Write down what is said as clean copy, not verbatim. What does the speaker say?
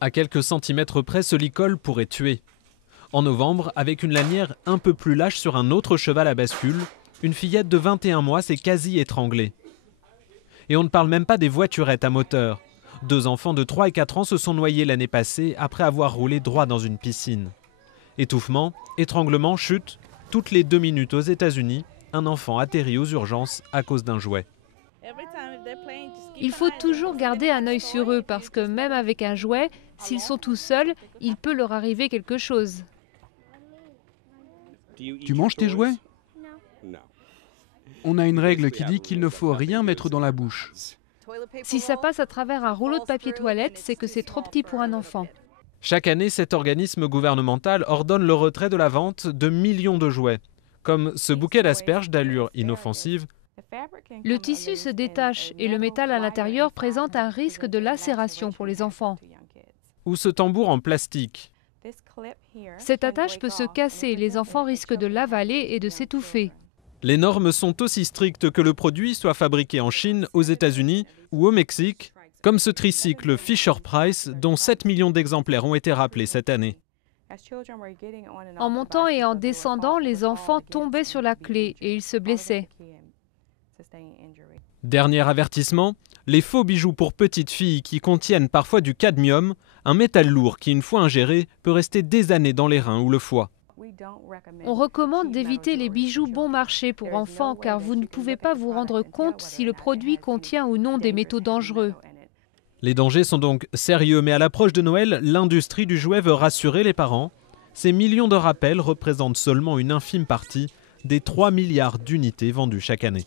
À quelques centimètres près, ce licol pourrait tuer. En novembre, avec une lanière un peu plus lâche sur un autre cheval à bascule, une fillette de 21 mois s'est quasi étranglée. Et on ne parle même pas des voiturettes à moteur. 2 enfants de 3 et 4 ans se sont noyés l'année passée après avoir roulé droit dans une piscine. Étouffement, étranglement, chute, toutes les 2 minutes aux États-Unis, un enfant atterrit aux urgences à cause d'un jouet. Il faut toujours garder un œil sur eux parce que même avec un jouet, s'ils sont tout seuls, il peut leur arriver quelque chose. Tu manges tes jouets? On a une règle qui dit qu'il ne faut rien mettre dans la bouche. Si ça passe à travers un rouleau de papier toilette, c'est que c'est trop petit pour un enfant. Chaque année, cet organisme gouvernemental ordonne le retrait de la vente de millions de jouets, comme ce bouquet d'asperges d'allure inoffensive. Le tissu se détache et le métal à l'intérieur présente un risque de lacération pour les enfants. Ou ce tambour en plastique. Cette attache peut se casser, les enfants risquent de l'avaler et de s'étouffer. Les normes sont aussi strictes que le produit soit fabriqué en Chine, aux États-Unis ou au Mexique, comme ce tricycle Fisher-Price dont 7 millions d'exemplaires ont été rappelés cette année. En montant et en descendant, les enfants tombaient sur la clé et ils se blessaient. Dernier avertissement, les faux bijoux pour petites filles qui contiennent parfois du cadmium, un métal lourd qui, une fois ingéré, peut rester des années dans les reins ou le foie. On recommande d'éviter les bijoux bon marché pour enfants car vous ne pouvez pas vous rendre compte si le produit contient ou non des métaux dangereux. Les dangers sont donc sérieux, mais à l'approche de Noël, l'industrie du jouet veut rassurer les parents. Ces millions de rappels représentent seulement une infime partie des 3 milliards d'unités vendues chaque année.